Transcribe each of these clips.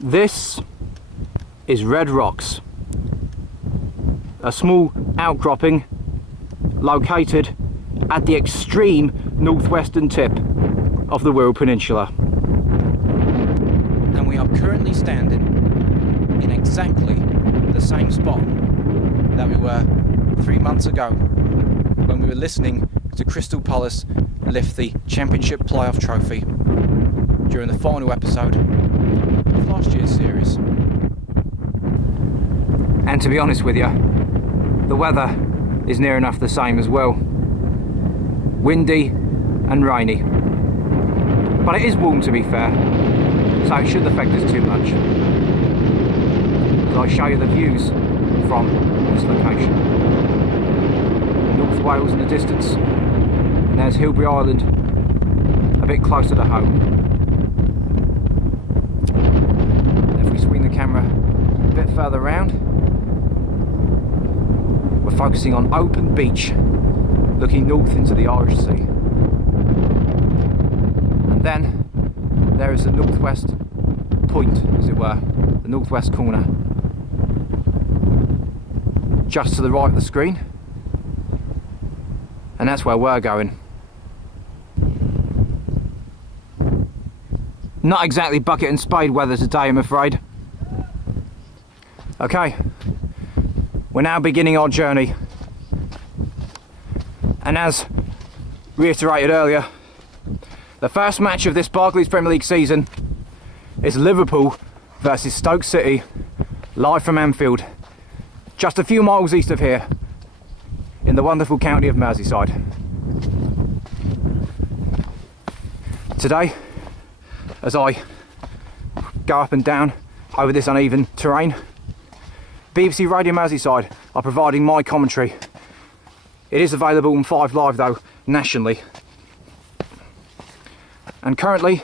This is Red Rocks, a small outcropping located at the extreme northwestern tip of the Wirral Peninsula. And we are currently standing in exactly the same spot that we were 3 months ago when we were listening to Crystal Palace lift the Championship playoff trophy during the final episode of last year's series. And to be honest with you, the weather is near enough the same as well. Windy and rainy. But it is warm, to be fair, so it shouldn't affect us too much. As I show you the views from this location. North Wales in the distance, and there's Hilbre Island a bit closer to home. And if we swing the camera a bit further around, we're focusing on open beach, looking north into the Irish Sea. And then there is the northwest point, as it were, the northwest corner, just to the right of the screen, and that's where we're going. Not exactly bucket and spade weather today, I'm afraid. Okay, we're now beginning our journey, and as reiterated earlier, the first match of this Barclays Premier League season is Liverpool versus Stoke City, live from Anfield, just a few miles east of here, in the wonderful county of Merseyside. Today, as I go up and down over this uneven terrain, BBC Radio Merseyside are providing my commentary. It is available on 5 Live though, nationally. And currently,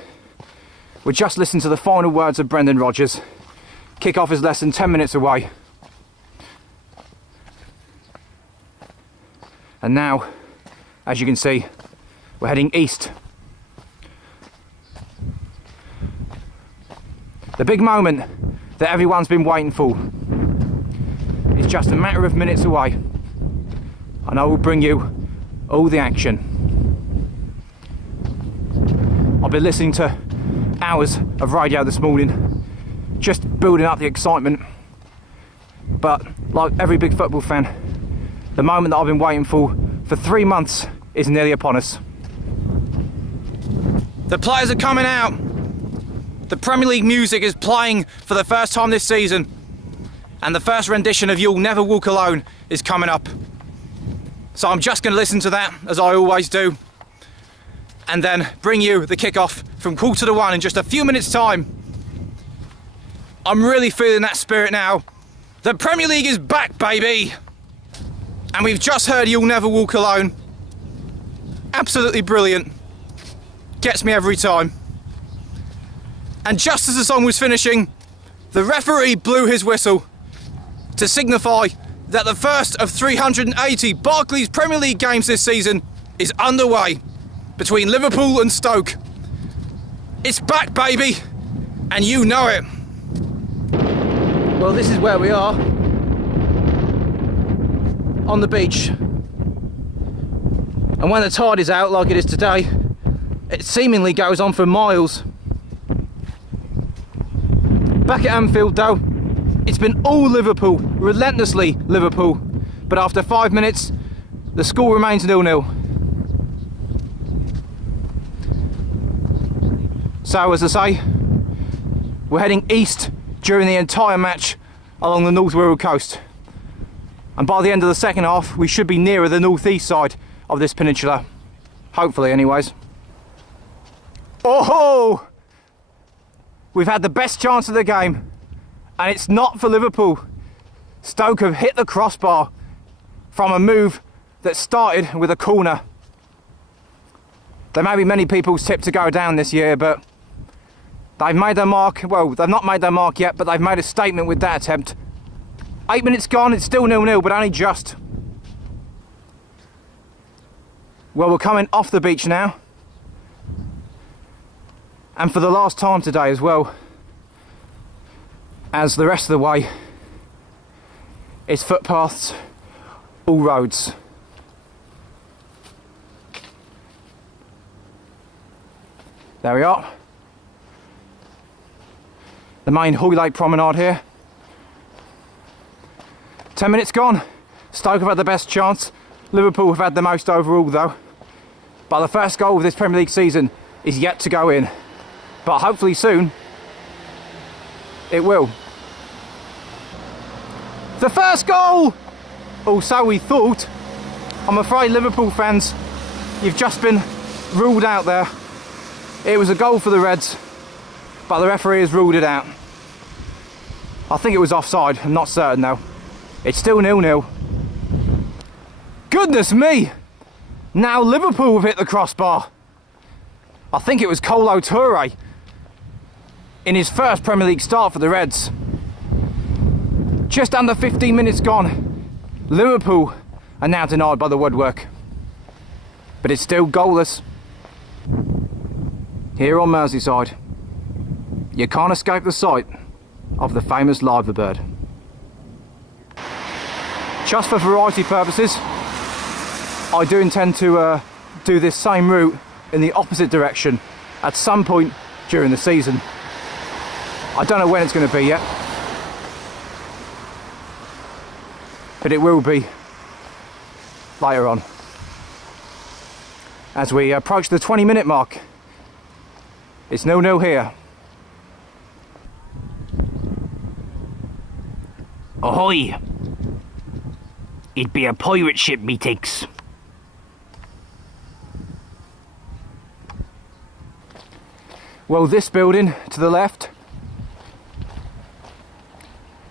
we're just listening to the final words of Brendan Rodgers. Kick-off is less than 10 minutes away. And now, as you can see, we're heading east. The big moment that everyone's been waiting for is just a matter of minutes away, and I will bring you all the action. I've been listening to hours of radio this morning, just building up the excitement, but like every big football fan, the moment that I've been waiting for 3 months is nearly upon us. The players are coming out. The Premier League music is playing for the first time this season, and the first rendition of You'll Never Walk Alone is coming up. So I'm just going to listen to that, as I always do, and then bring you the kick-off from 1:45 in just a few minutes' time. I'm really feeling that spirit now. The Premier League is back, baby! And we've just heard You'll Never Walk Alone. Absolutely brilliant. Gets me every time. And just as the song was finishing, the referee blew his whistle to signify that the first of 380 Barclays Premier League games this season is underway between Liverpool and Stoke. It's back, baby, and you know it. Well, this is where we are, on the beach. And when the tide is out, like it is today, it seemingly goes on for miles. Back at Anfield though, it's been all Liverpool, relentlessly Liverpool, but after 5 minutes, the score remains 0-0. So as I say, we're heading east during the entire match along the North Wirral coast. And by the end of the second half, we should be nearer the northeast side of this peninsula. Hopefully, anyways. Oh! We've had the best chance of the game, and it's not for Liverpool. Stoke have hit the crossbar from a move that started with a corner. There may be many people's tip to go down this year, but they've made their mark. Well, they've not made their mark yet, but they've made a statement with that attempt. 8 minutes gone, it's still 0-0, but only just. Well, we're coming off the beach now. And for the last time today as well, as the rest of the way is footpaths, all roads. There we are. The main Hoylake Promenade here. 10 minutes gone. Stoke have had the best chance. Liverpool have had the most overall though. But the first goal of this Premier League season is yet to go in. But hopefully soon, it will. The first goal! Or so we thought. I'm afraid Liverpool fans, you've just been ruled out there. It was a goal for the Reds, but the referee has ruled it out. I think it was offside, I'm not certain though. It's still 0-0. Goodness me! Now Liverpool have hit the crossbar. I think it was Kolo Touré in his first Premier League start for the Reds. Just under 15 minutes gone. Liverpool are now denied by the woodwork. But it's still goalless. Here on Merseyside, you can't escape the sight of the famous liver bird. Just for variety purposes, I do intend to do this same route in the opposite direction at some point during the season. I don't know when it's going to be yet, but it will be later on. As we approach the 20-minute mark, it's 0-0 here. Ahoy! It be a pirate ship, methinks. Well, this building to the left,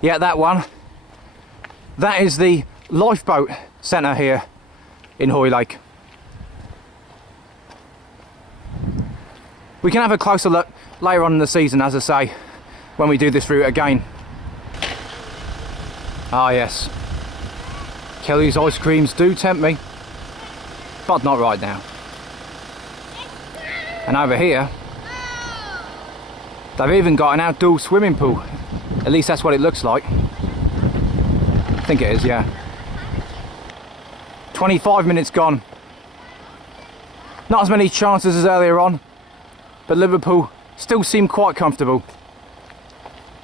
yeah, that one, that is the lifeboat centre here in Hoylake. We can have a closer look later on in the season, as I say, when we do this route again. Ah yes, Kelly's ice creams do tempt me, but not right now. And over here, they've even got an outdoor swimming pool. At least that's what it looks like. I think it is, yeah. 25 minutes gone. Not as many chances as earlier on, but Liverpool still seem quite comfortable.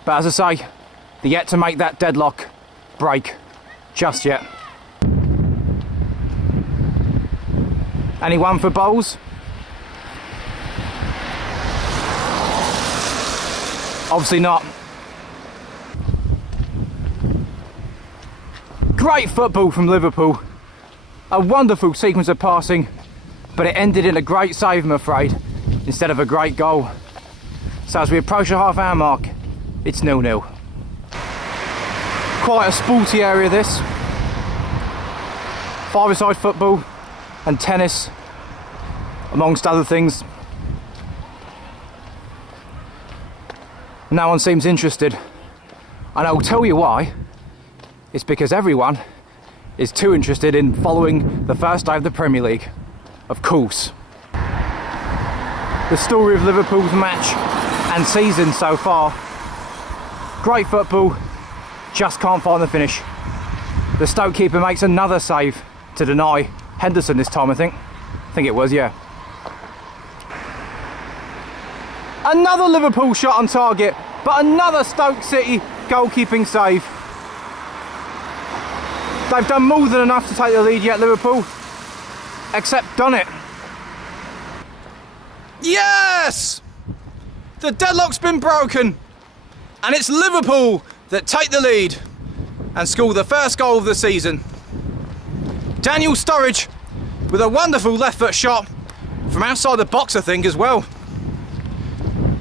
But as I say, they're yet to make that deadlock break just yet. Anyone for Bowles? Obviously not. Great football from Liverpool. A wonderful sequence of passing, but it ended in a great save, I'm afraid, instead of a great goal. So as we approach the half-hour mark, it's 0-0. Quite a sporty area this. Five-a-side football and tennis, amongst other things. No one seems interested, and I'll tell you why. It's because everyone is too interested in following the first day of the Premier League, of course. The story of Liverpool's match and season so far. Great football, just can't find the finish. The Stoke keeper makes another save to deny Henderson this time, I think it was, yeah. Another Liverpool shot on target, but another Stoke City goalkeeping save. They've done more than enough to take the lead yet, Liverpool, except done it. Yes! The deadlock's been broken, and it's Liverpool that take the lead and score the first goal of the season. Daniel Sturridge with a wonderful left foot shot from outside the box, I think, as well.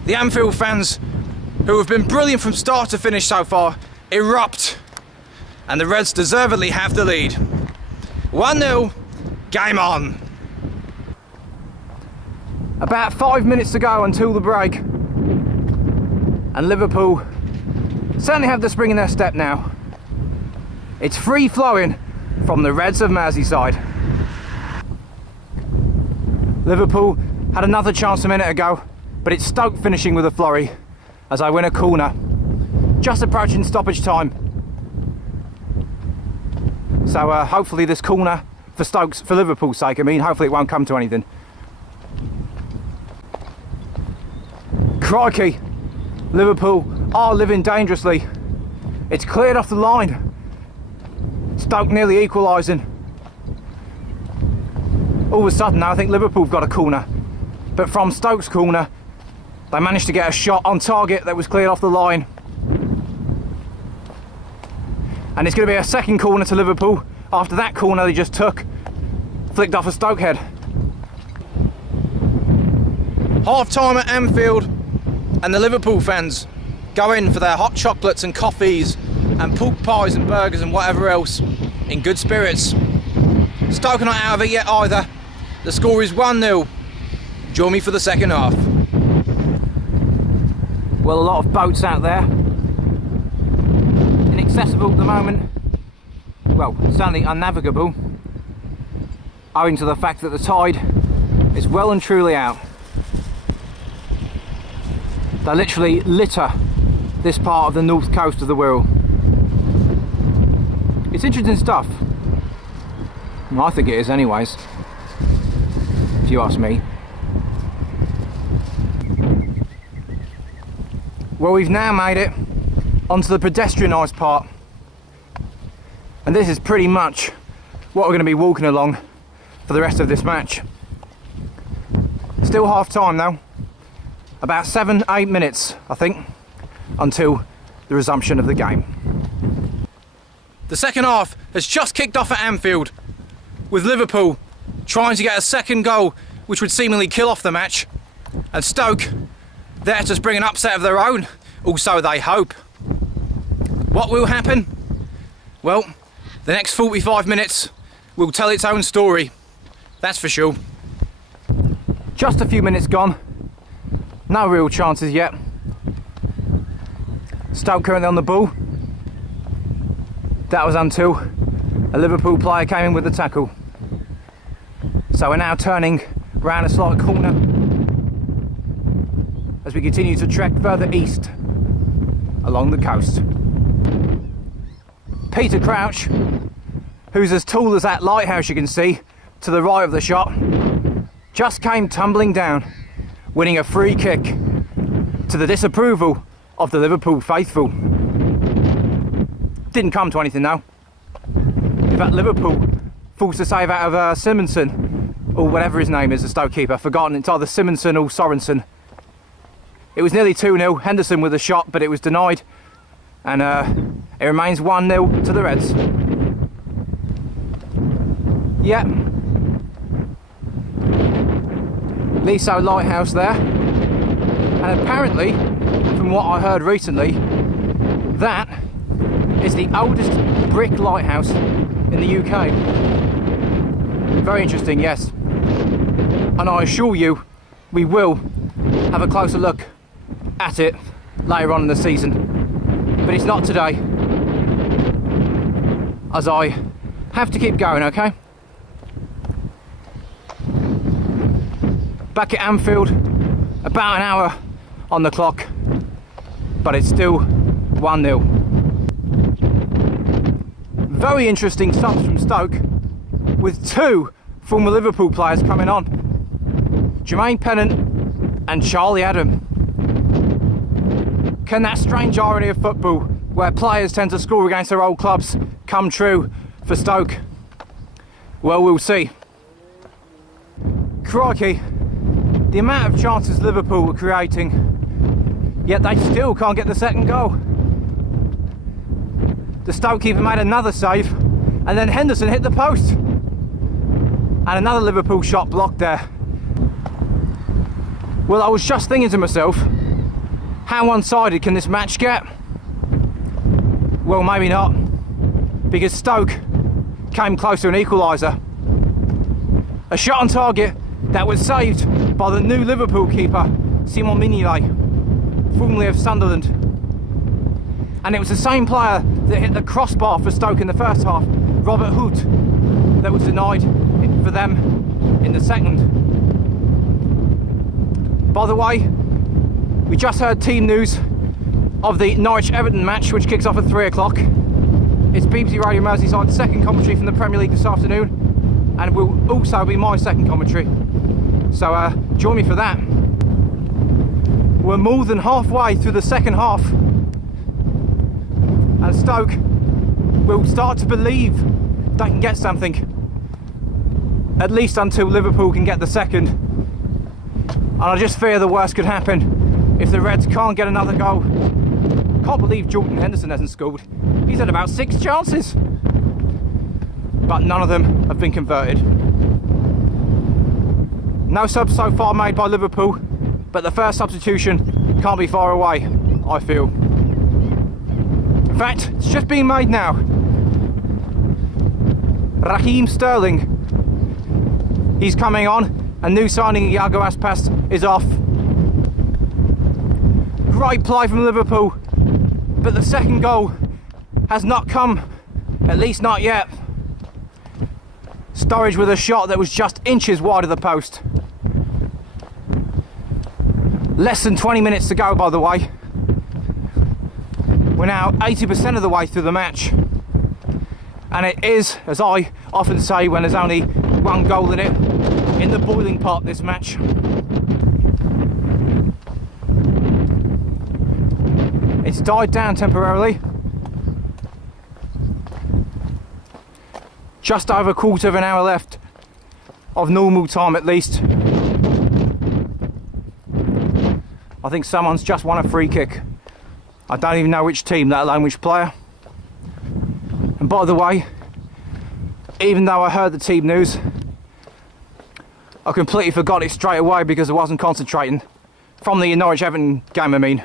The Anfield fans, who have been brilliant from start to finish so far, erupt, and the Reds deservedly have the lead. 1-0, game on. About 5 minutes to go until the break, and Liverpool certainly have the spring in their step now. It's free flowing from the Reds of Merseyside. Liverpool had another chance a minute ago, but it's Stoke finishing with a flurry as I win a corner. just approaching stoppage time. So hopefully this corner for Stokes, for Liverpool's sake, I mean, hopefully it won't come to anything. Crikey, Liverpool are living dangerously. It's cleared off the line. Stoke nearly equalising. All of a sudden now I think Liverpool have got a corner, but from Stoke's corner they managed to get a shot on target that was cleared off the line. And it's going to be a second corner to Liverpool after that corner they just took, flicked off a Stoke head. Half time at Anfield, and the Liverpool fans go in for their hot chocolates and coffees and pork pies and burgers and whatever else in good spirits. Stoke are not out of it yet either. The score is 1-0. Join me for the second half. Well, a lot of boats out there, inaccessible at the moment, well, certainly unnavigable, owing to the fact that the tide is well and truly out. They literally litter this part of the north coast of the Wirral. It's interesting stuff. Well, I think it is anyways, if you ask me. Well, we've now made it onto the pedestrianised part, and this is pretty much what we're going to be walking along for the rest of this match. Still half time though, about 7-8 minutes I think until the resumption of the game. The second half has just kicked off at Anfield, with Liverpool trying to get a second goal which would seemingly kill off the match, and Stoke there to bring an upset of their own, or so they hope. What will happen? Well, the next 45 minutes will tell its own story, that's for sure. Just a few minutes gone, no real chances yet. Stoke currently on the ball. That was until a Liverpool player came in with the tackle. So we're now turning round a slight corner as we continue to trek further east along the coast. Peter Crouch, who's as tall as that lighthouse you can see to the right of the shot, just came tumbling down, winning a free kick to the disapproval of the Liverpool faithful. Didn't come to anything though. In fact, Liverpool forced a save out of Simonson, or whatever his name is, the Stoke keeper. Forgotten, it's either Simonson or Sorensen. It was nearly 2-0, Henderson with a shot, but it was denied. And it remains 1-0 to the Reds. Yeah. Liso Lighthouse there. And apparently, from what I heard recently, that is the oldest brick lighthouse in the UK. Very interesting, yes. And I assure you, we will have a closer look at it later on in the season. But it's not today, as I have to keep going, okay? Back at Anfield, about an hour on the clock, but it's still 1-0. Very interesting subs from Stoke, with two former Liverpool players coming on. Jermaine Pennant and Charlie Adam. Can that strange irony of football, where players tend to score against their old clubs, come true for Stoke? Well, we'll see. Crikey, the amount of chances Liverpool were creating, yet they still can't get the second goal. The Stoke keeper made another save, and then Henderson hit the post. And another Liverpool shot blocked there. Well, I was just thinking to myself, how one-sided can this match get? Well, maybe not, because Stoke came close to an equaliser. A shot on target that was saved by the new Liverpool keeper, Simon Mignolet, formerly of Sunderland. And it was the same player that hit the crossbar for Stoke in the first half, Robert Hood, that was denied for them in the second. By the way, we just heard team news of the Norwich-Everton match, which kicks off at 3 o'clock. It's BBC Radio Merseyside's second commentary from the Premier League this afternoon, and will also be my second commentary. So join me for that. We're more than halfway through the second half, and Stoke will start to believe they can get something, at least until Liverpool can get the second. And I just fear the worst could happen if the Reds can't get another goal. Can't believe Jordan Henderson hasn't scored. He's had about 6 chances, but none of them have been converted. No subs so far made by Liverpool, but the first substitution can't be far away, I feel. In fact, it's just being made now. Raheem Sterling, he's coming on, and new signing Iago Aspas is off. Great play from Liverpool, but the second goal has not come, at least not yet. Sturridge with a shot that was just inches wide of the post. Less than 20 minutes to go, by the way. We're now 80% of the way through the match. And it is, as I often say when there's only one goal in it, in the boiling pot, this match. It's died down temporarily. Just over a quarter of an hour left of normal time, at least. I think someone's just won a free kick. I don't even know which team, let alone which player. And by the way, even though I heard the team news, I completely forgot it straight away because I wasn't concentrating. From the Norwich-Everton game, I mean.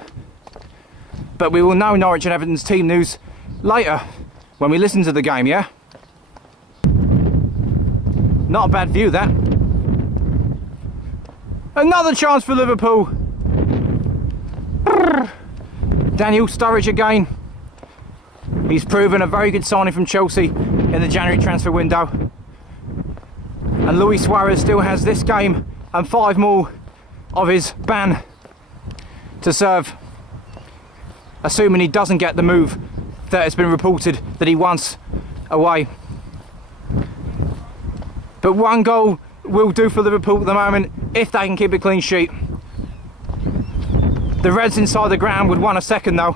But we will know Norwich and Everton's team news later, when we listen to the game, yeah? Not a bad view, that. Another chance for Liverpool. Daniel Sturridge again. He's proven a very good signing from Chelsea in the January transfer window. And Luis Suarez still has this game and 5 more of his ban to serve, assuming he doesn't get the move that has been reported that he wants away. But 1 goal will do for Liverpool at the moment if they can keep a clean sheet. The Reds inside the ground would want a second though.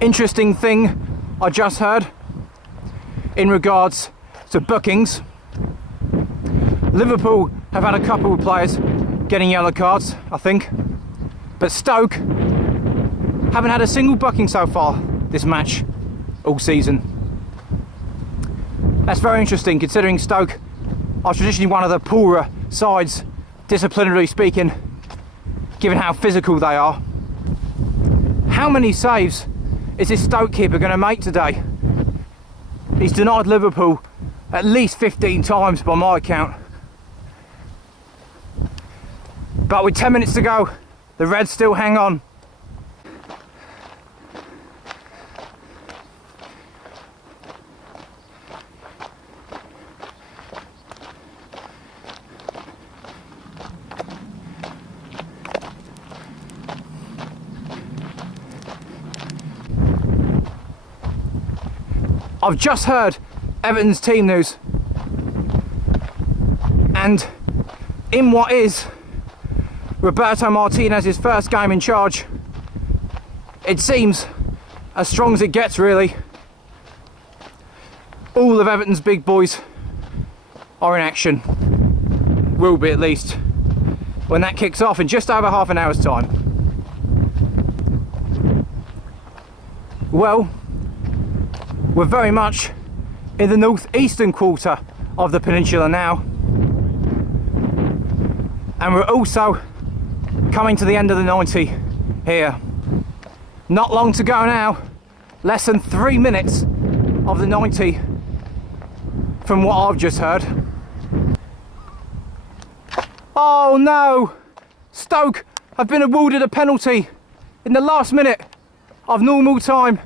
Interesting thing I just heard in regards to bookings. Liverpool have had a couple of players getting yellow cards, I think, but Stoke haven't had a single booking so far this match all season. That's very interesting, considering Stoke are traditionally one of the poorer sides, disciplinarily speaking, given how physical they are. How many saves is this Stoke keeper going to make today? He's denied Liverpool at least 15 times by my account. But with 10 minutes to go, the Reds still hang on. I've just heard Everton's team news, and in what is Roberto Martinez's first game in charge, it seems as strong as it gets, really. All of Everton's big boys are in action, will be at least, when that kicks off in just over half an hour's time. Well, we're very much in the northeastern quarter of the peninsula now, and we're also coming to the end of the 90 here. Not long to go now, less than 3 minutes of the 90 from what I've just heard. Oh no! Stoke have been awarded a penalty in the last minute of normal time.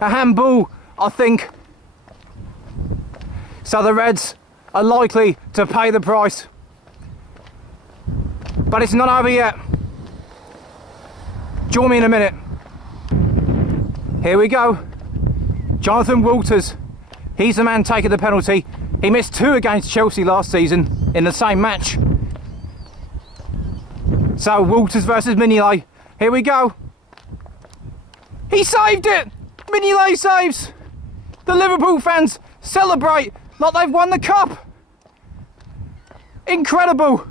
A handball, I think. So the Reds are likely to pay the price. But it's not over yet. Join me in a minute. Here we go. Jonathan Walters. He's the man taking the penalty. He missed 2 against Chelsea last season in the same match. So Walters versus Mignolet. Here we go. He saved it! Mignolet saves! The Liverpool fans celebrate like they've won the cup. Incredible.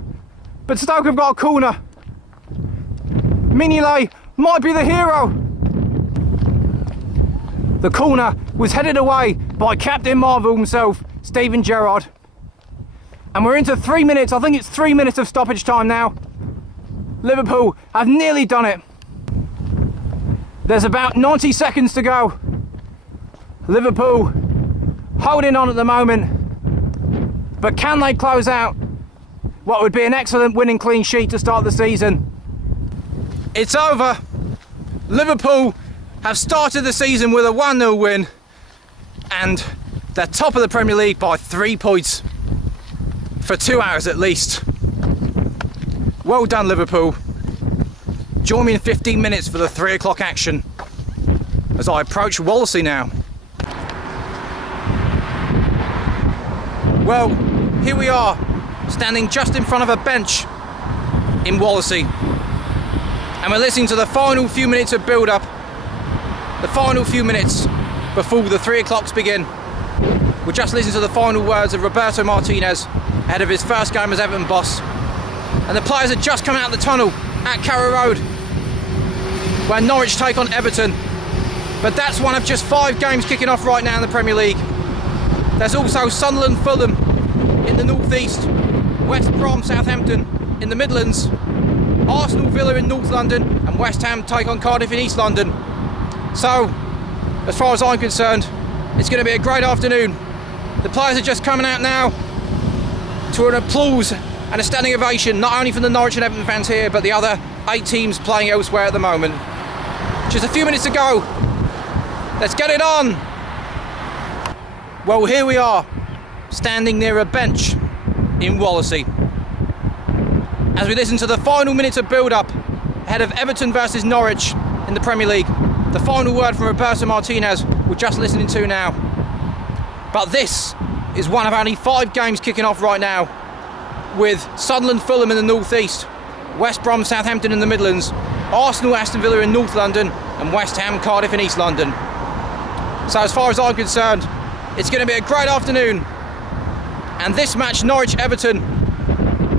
But Stoke have got a corner. Mignolet might be the hero. The corner was headed away by Captain Marvel himself, Steven Gerrard. And we're into 3 minutes, I think it's 3 minutes of stoppage time now. Liverpool have nearly done it. There's about 90 seconds to go. Liverpool holding on at the moment. But can they close out what would be an excellent winning clean sheet to start the season? It's over. Liverpool have started the season with a 1-0 win and they're top of the Premier League by 3 points for 2 hours at least. Well done, Liverpool. Join me in 15 minutes for the 3 o'clock action as I approach Wallasey now. Well, here we are, standing just in front of a bench in Wallasey, and we're listening to the final few minutes of build-up, the final few minutes before the 3 o'clocks begin. We're just listening to the final words of Roberto Martinez ahead of his first game as Everton boss, and the players had just come out of the tunnel at Carrow Road where Norwich take on Everton. But that's one of just 5 games kicking off right now in the Premier League. There's also Sunderland Fulham in the North East, West Brom Southampton in the Midlands, Arsenal Villa in North London, and West Ham take on Cardiff in East London. So, as far as I'm concerned, it's going to be a great afternoon. The players are just coming out now to an applause and a standing ovation, not only from the Norwich and Everton fans here, but the other 8 teams playing elsewhere at the moment. Just a few minutes to go. Let's get it on. Well, here we are, standing near a bench in Wallasey, as we listen to the final minutes of build-up ahead of Everton versus Norwich in the Premier League. The final word from Roberto Martinez we're just listening to now. But this is one of only 5 games kicking off right now, with Sunderland Fulham in the North East, West Brom Southampton in the Midlands, Arsenal Aston Villa in North London, and West Ham Cardiff in East London. So as far as I'm concerned, it's going to be a great afternoon, and this match, Norwich-Everton,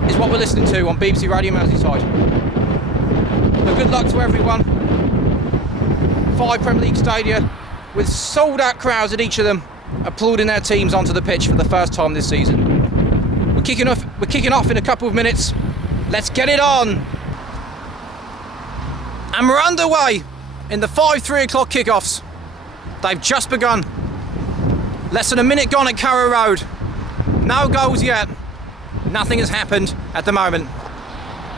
is what we're listening to on BBC Radio Merseyside. So good luck to everyone. 5 Premier League stadia with sold-out crowds at each of them, applauding their teams onto the pitch for the first time this season. We're kicking off in a couple of minutes. Let's get it on. And we're underway in the 3 o'clock kickoffs. They've just begun. Less than a minute gone at Carrow Road. No goals yet. Nothing has happened at the moment.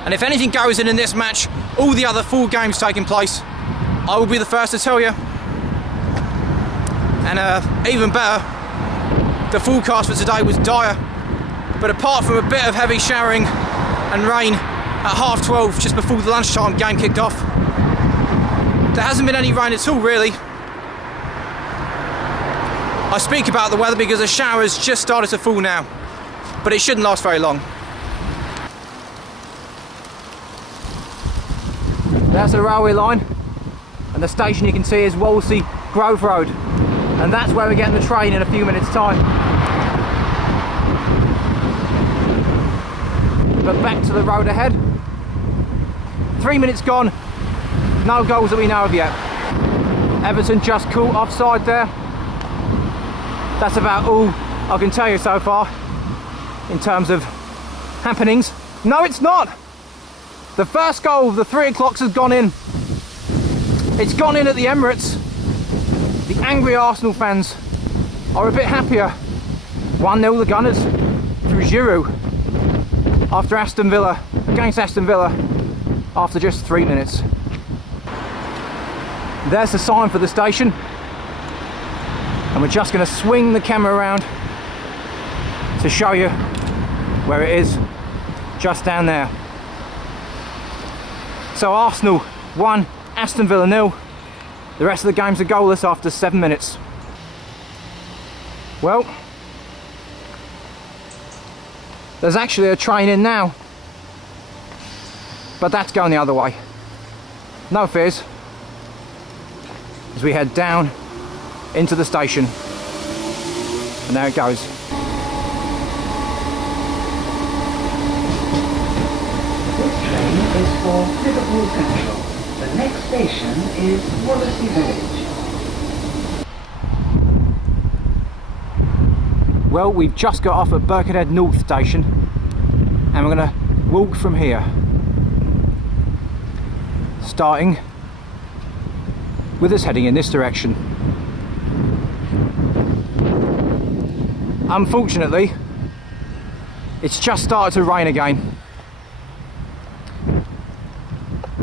And if anything goes in this match, all the other 4 games taking place, I will be the first to tell you. And even better, the forecast for today was dire. But apart from a bit of heavy showering and rain at 12:30 just before the lunchtime game kicked off, there hasn't been any rain at all, really. I speak about the weather because the showers just started to fall now, but it shouldn't last very long. That's the railway line, and the station you can see is Wallasey Grove Road, and that's where we're getting the train in a few minutes' time. But back to the road ahead. 3 minutes gone, no goals that we know of yet. Everton just caught offside there. That's about all I can tell you so far in terms of happenings. No, it's not. The first goal of the 3 o'clocks has gone in. It's gone in at the Emirates. The angry Arsenal fans are a bit happier. 1-0 the Gunners through Giroud against Aston Villa after just 3 minutes. There's the sign for the station. And we're just going to swing the camera around to show you where it is, just down there. So Arsenal 1, Aston Villa 0. The rest of the games are goalless after 7 minutes. Well, there's actually a train in now, but that's going the other way. No fears, as we head down into the station. And there it goes. This train is for Liverpool Central. The next station is Wallasey Village. Well, we've just got off at Birkenhead North Station, and we're going to walk from here, starting with us heading in this direction. Unfortunately, it's just started to rain again,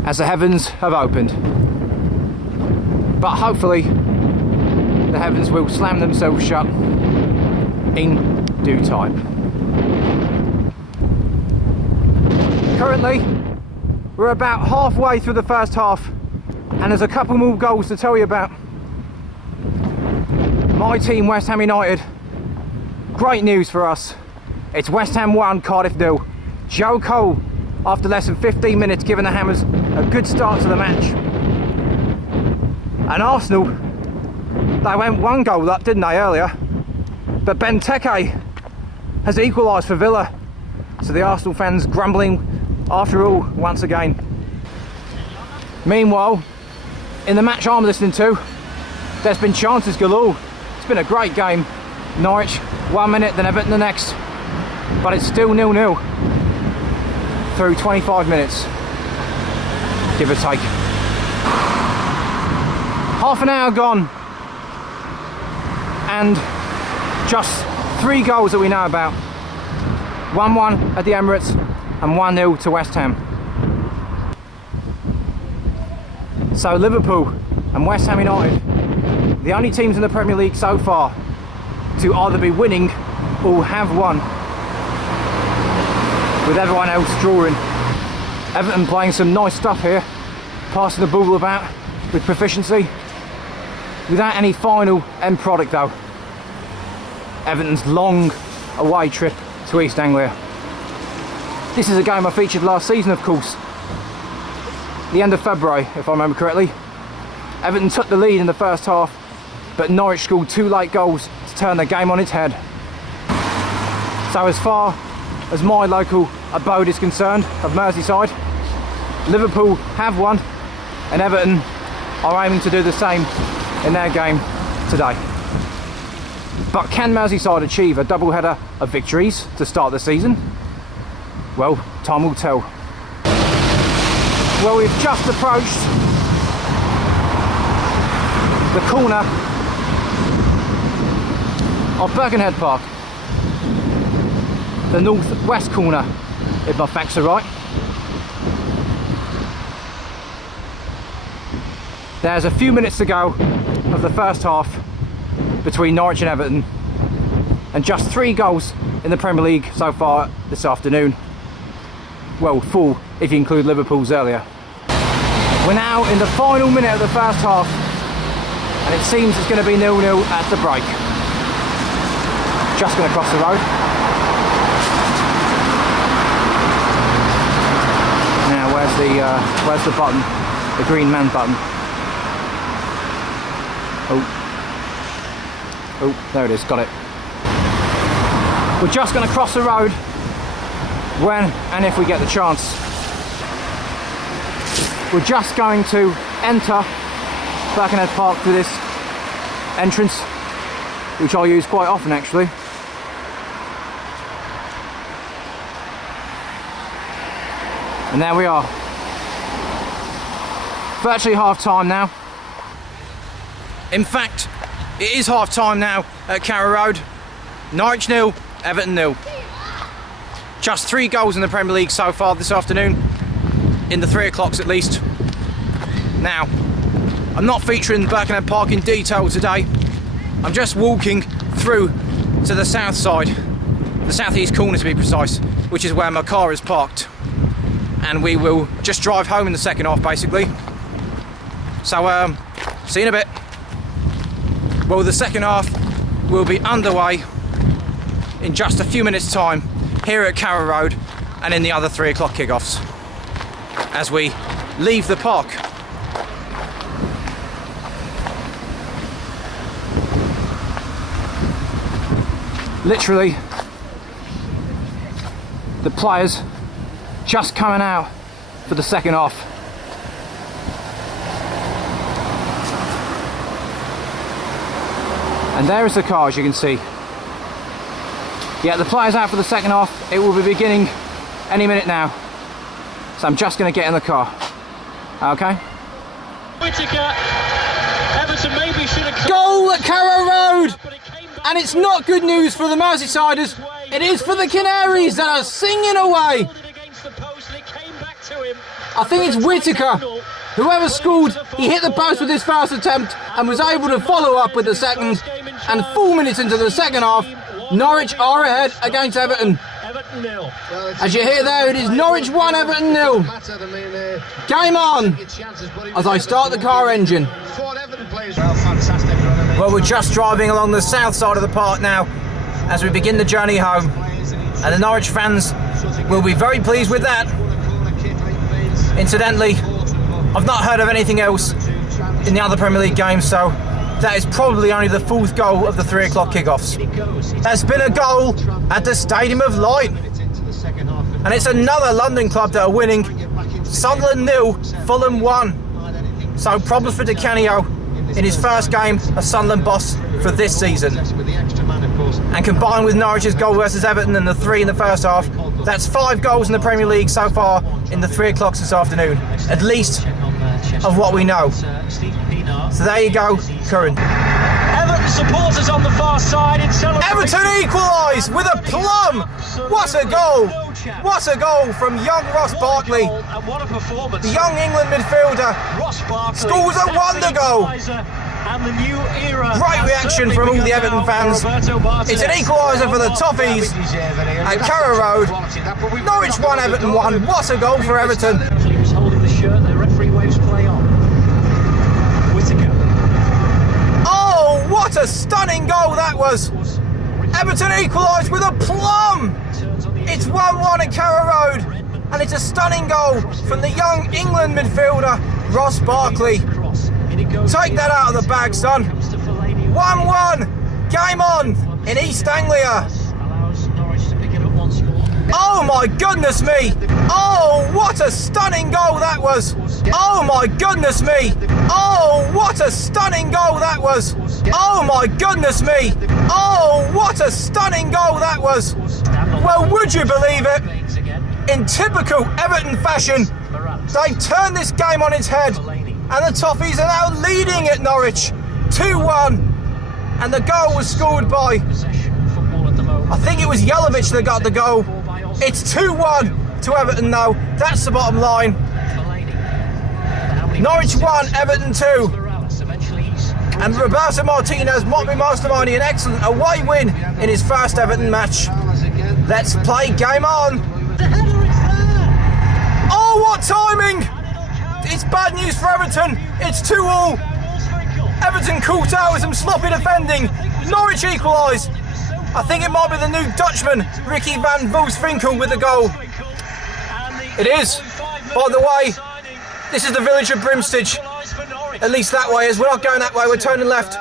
as the heavens have opened. But hopefully, the heavens will slam themselves shut in due time. Currently, we're about halfway through the first half, and there's a couple more goals to tell you about. My team, West Ham United, great news for us. It's West Ham 1, Cardiff 0. Joe Cole, after less than 15 minutes, giving the Hammers a good start to the match. And Arsenal, they went 1 goal up, didn't they, earlier? But Benteke has equalised for Villa, so the Arsenal fans grumbling after all once again. Meanwhile, in the match I'm listening to, there's been chances galore. It's been a great game. Norwich 1 minute, then Everton the next, but it's still 0-0 through 25 minutes, give or take. Half an hour gone, and just 3 goals that we know about. 1-1 at the Emirates and 1-0 to West Ham. So Liverpool and West Ham United, the only teams in the Premier League so far to either be winning or have won, with everyone else drawing. Everton playing some nice stuff here, passing the ball about with proficiency, without any final end product though. Everton's long away trip to East Anglia. This is a game I featured last season, of course. The end of February, if I remember correctly. Everton took the lead in the first half, but Norwich scored 2 late goals to turn the game on its head. So as far as my local abode is concerned, of Merseyside, Liverpool have won, and Everton are aiming to do the same in their game today. But can Merseyside achieve a double-header of victories to start the season? Well, time will tell. Well, we've just approached the corner of Birkenhead Park. The northwest corner, if my facts are right. There's a few minutes to go of the first half between Norwich and Everton, and just 3 goals in the Premier League so far this afternoon. Well, 4 if you include Liverpool's earlier. We're now in the final minute of the first half, and it seems it's going to be 0-0 at the break. Just going to cross the road. Now, where's the button? The green man button. Oh, there it is, got it. We're just going to cross the road when and if we get the chance. We're just going to enter Birkenhead Park through this entrance, which I use quite often actually. And there we are. Virtually half time now. In fact, it is half time now at Carrow Road. Norwich 0, Everton 0. Just 3 goals in the Premier League so far this afternoon, in the 3 o'clocks at least. Now, I'm not featuring Birkenhead Park in detail today. I'm just walking through to the south side, the southeast corner to be precise, which is where my car is parked. And we will just drive home in the second half basically. So, see you in a bit. Well, the second half will be underway in just a few minutes' time here at Carrow Road and in the other 3 o'clock kickoffs as we leave the park. Literally, the players just coming out for the second half. And there is the car, as you can see. Yeah, the players out for the second half. It will be beginning any minute now. So I'm just going to get in the car. Okay? Whittaker, Everton maybe should have... Goal at Carrow Road! And it's not good news for the Merseysiders. It is for the Canaries that are singing away. I think it's Whittaker. Whoever scored, he hit the post with his first attempt and was able to follow up with the second. And 4 minutes into the second half, Norwich are ahead against Everton. As you hear there, it is Norwich 1, Everton 0. Game on as I start the car engine. Well, we're just driving along the south side of the park now as we begin the journey home. And the Norwich fans will be very pleased with that. Incidentally, I've not heard of anything else in the other Premier League games, so that is probably only the 4th goal of the 3 o'clock kickoffs. There's been a goal at the Stadium of Light. And it's another London club that are winning. Sunderland 0, Fulham 1. So problems for Di Canio in his first game as Sunderland boss for this season. And combined with Norwich's goal versus Everton and the 3 in the first half, that's 5 goals in the Premier League so far in the 3 o'clocks this afternoon. At least of what we know. So there you go, Curran. Everton supporters on the far side in celebration. Everton equalise with a plum. What a goal! What a goal from young Ross Barkley. And what a performance. The young England midfielder Ross Barkley scores a wonder goal. And the new era. Great reaction from all the Everton fans. It's an equaliser for the Toffees at Carrow Road. Norwich 1, Everton 1. What a goal for Everton. He was holding the shirt, the referee waves play on. Whittaker. Oh, what a stunning goal that was. Everton equalised with a plum. It's 1-1 at Carrow Road, and it's a stunning goal from the young England midfielder, Ross Barkley. Take that out of the bag, son. 1-1, game on in East Anglia. Oh my goodness me. Oh, what a stunning goal that was. Oh my goodness me. Oh, what a stunning goal that was. Oh my goodness me. Oh, what a stunning goal that was. Well, would you believe it? In typical Everton fashion, they've turned this game on its head, and the Toffees are now leading at Norwich 2-1, and the goal was scored by, I think it was Jelavic that got the goal. It's 2-1 to Everton now. That's the bottom line. Norwich 1, Everton 2. And Roberto Martinez might be masterminding an excellent away win in his first Everton match. Let's play game on. Oh, what timing! It's bad news for Everton. It's 2-2. Everton caught out with some sloppy defending. Norwich equalise. I think it might be the new Dutchman, Ricky van Volswinkel, with the goal. It is. By the way, this is the village of Brimstage. At least that way is. We're not going that way, we're turning left.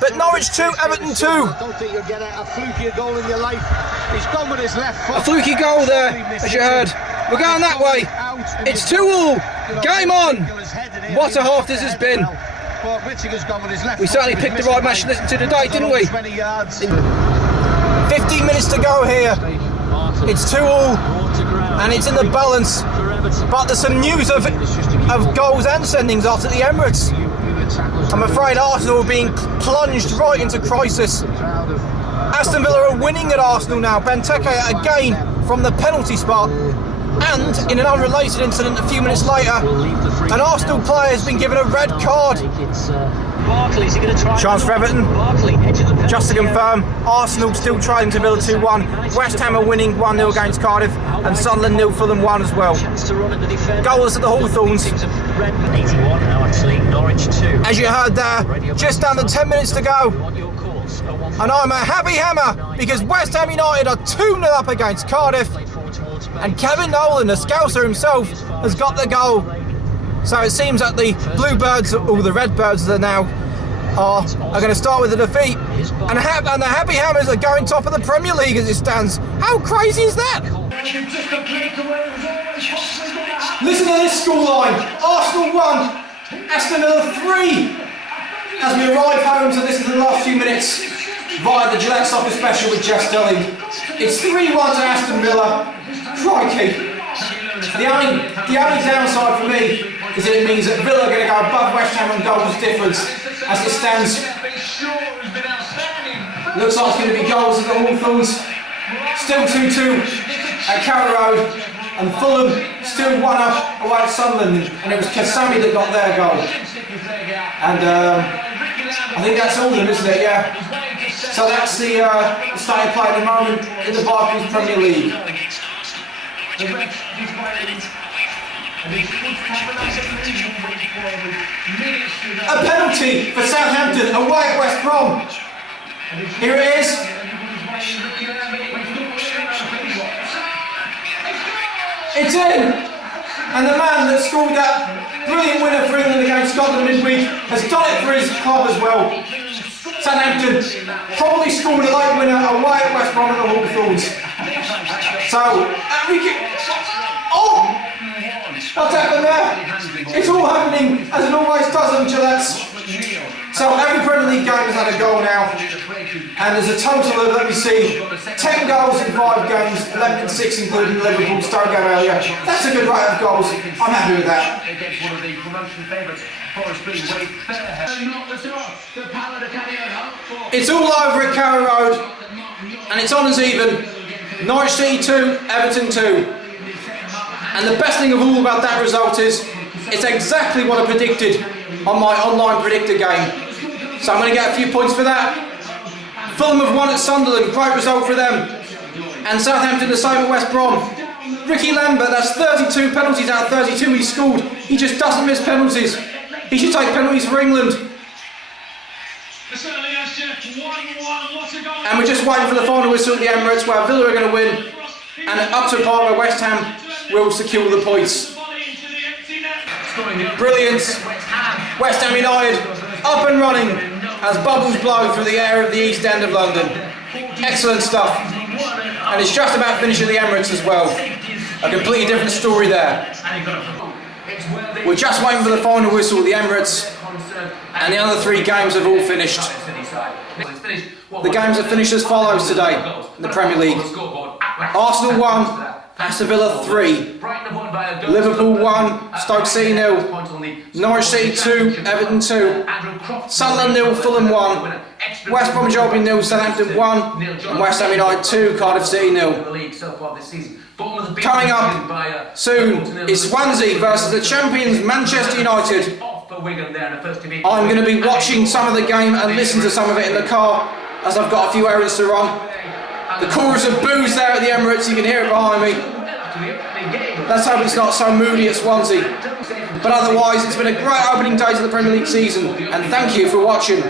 But Norwich 2, Everton 2. I don't think you'll get a fluky goal in your life. He's gone with his left foot. A fluky goal there, as you heard. We're going that way. It's 2-2. Game on. What a half this has been. We certainly picked the right match to listen to today, didn't we? 15 minutes to go here. It's 2-2, and it's in the balance. But there's some news of goals and sendings off at the Emirates. I'm afraid Arsenal are being plunged right into crisis. Aston Villa are winning at Arsenal now. Benteke again from the penalty spot. And in an unrelated incident a few minutes later, an Arsenal player has been given a red card. Barkley, is he going to try? Chance for Everton. Barkley, edge of the penalty Just to area. confirm, Arsenal still trailing to Villa 2-1. West Ham are winning 1-0 against Cardiff, and Sunderland 0, Fulham 1 as well. Chance to run at the defender. Goalless at the Hawthorns. 81 now actually, Norwich 2. As you heard there, just under 10 minutes to go. On your course, And I'm a happy hammer because West Ham United are 2-0 up against Cardiff, and Kevin Nolan, the Scouser himself, has got the goal. So it seems that the Bluebirds, or the Redbirds as they're now, are going to start with a defeat. And the Happy Hammers are going top of the Premier League as it stands. How crazy is that? Listen to this scoreline. Arsenal 1, Aston Villa 3. As we arrive home to listen to the last few minutes via the Gillette Soccer Special with Jeff Stelling. It's 3-1 to Aston Villa. Crikey. The only downside for me is that it means that Villa are going to go above West Ham on goals difference. As it stands, looks like it's going to be goals at the Hawthorns. Still 2-2 at Carrow Road, and Fulham still 1-up away at Sunderland, and it was Kasami that got their goal. And I think that's all of them, isn't it? Yeah. So that's the state of play at the moment in the Barclays Premier League. A penalty for Southampton away at West Brom. Here it is. It's in. And the man that scored that brilliant winner for England against Scotland midweek has done it for his club as well. Southampton probably scored a late winner away at West Brom at the Hawthorns. So, oh! What's happened there? It's all happening as it always does on Gillettes. So every Premier League game has had a goal now, and there's a total of, let me see, 10 goals in 5 games, 11 and 6 including Liverpool, Stoke game earlier. That's a good rate of goals. I'm happy with that. It's all over at Carrow Road, and it's on as even. Norwich City 2, Everton 2. And the best thing of all about that result is, it's exactly what I predicted on my online predictor game. So I'm going to get a few points for that. Fulham have won at Sunderland, great result for them. And Southampton the same at West Brom. Ricky Lambert, that's 32 penalties out of 32 he scored. He just doesn't miss penalties. He should take penalties for England. And we're just waiting for the final whistle at the Emirates where Villa are going to win. And up to par where West Ham will secure the points. Brilliant. West Ham United up and running as bubbles blow through the air of the East End of London. Excellent stuff. And it's just about finishing the Emirates as well. A completely different story there. We're just waiting for the final whistle at the Emirates, and the other 3 games have all finished. The games have finished as follows today in the Premier League. Arsenal 1, Aston Villa 3, Liverpool 1, Stoke City 0, Norwich City 2, Everton 2, Sunderland 0, Fulham 1, West Bromwich Albion 0, Southampton 1, and West Ham United 2, Cardiff City 0. Coming up soon is Swansea versus the champions Manchester United. I'm going to be watching some of the game and listen to some of it in the car as I've got a few errands to run. The chorus of boos there at the Emirates, you can hear it behind me. Let's hope it's not so moody at Swansea. But otherwise, it's been a great opening day to the Premier League season, and thank you for watching.